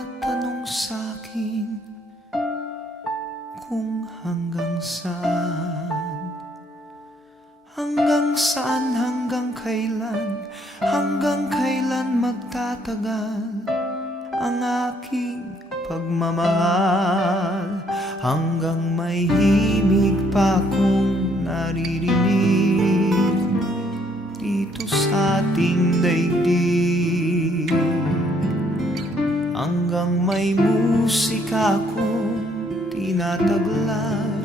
nagtatanong sa'kin kung hanggang saan, hanggang kailan magtatagal ang aking pagmamahal, hanggang may himig pa akong naririnig dito sa ating daigdig, hanggang may musika akong tinataglay,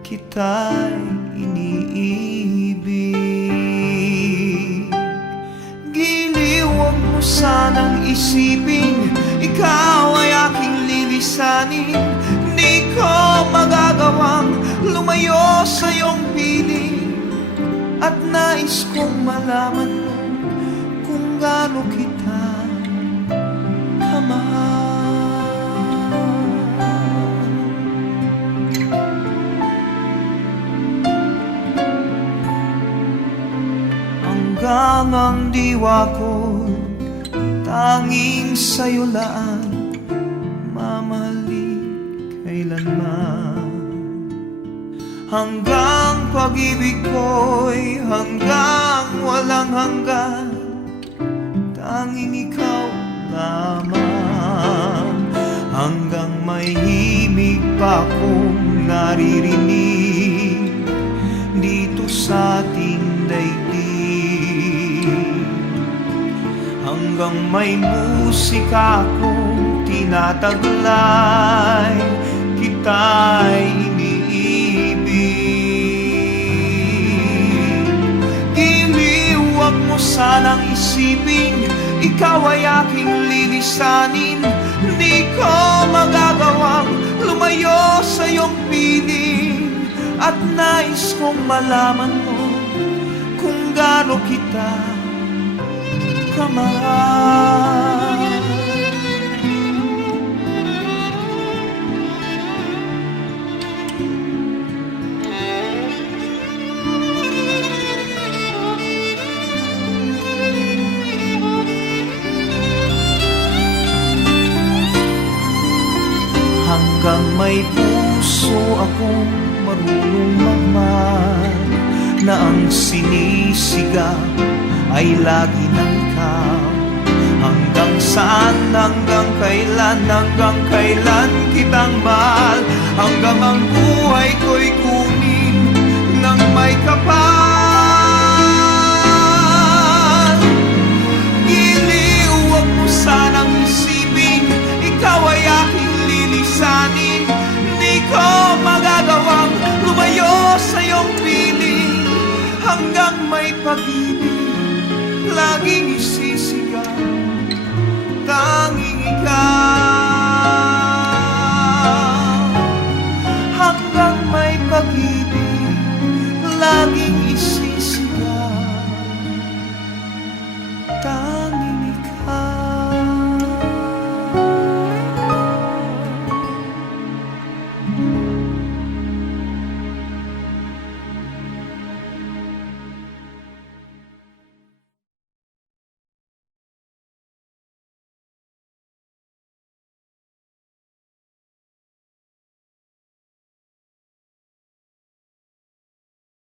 kita'y iniibig. Giliw, huwag mo sanang isipin ikaw ay aking lilisanin. Di ko magagawang lumayo sa iyong piling, at nais kong malaman mo kung gaano kita kamahal. Hanggang ang diwa ko tanging sa'yo laan, mamahalin kailanman. Hanggang pag-ibig ko'y hanggang walang hanggan, tanging ikaw lamang. Hanggang may himig pa akong naririnig dito sa ating daigdig, hanggang may musika akong tinataglay, kita'y iniibig. Giliw, huwag mo sanang isipin ikaw ay aking lilisanin. Di ko magagawang lumayo sa iyong piling, at nais kong malaman mo kung gaano kita kamahal. Hanggang may puso akong marunong magmahal, na ang sinisigaw ay lagi ng ikaw. Hanggang saan, hanggang kailan kitang mahal, hanggang ang buhay ko'y kunin ng may kapal. Giliw, huwag mo sanang isipin ikaw ay aking lilisanin. Di ko magagawang lumayo sa iyong piling, hanggang may pag-ibig laging isip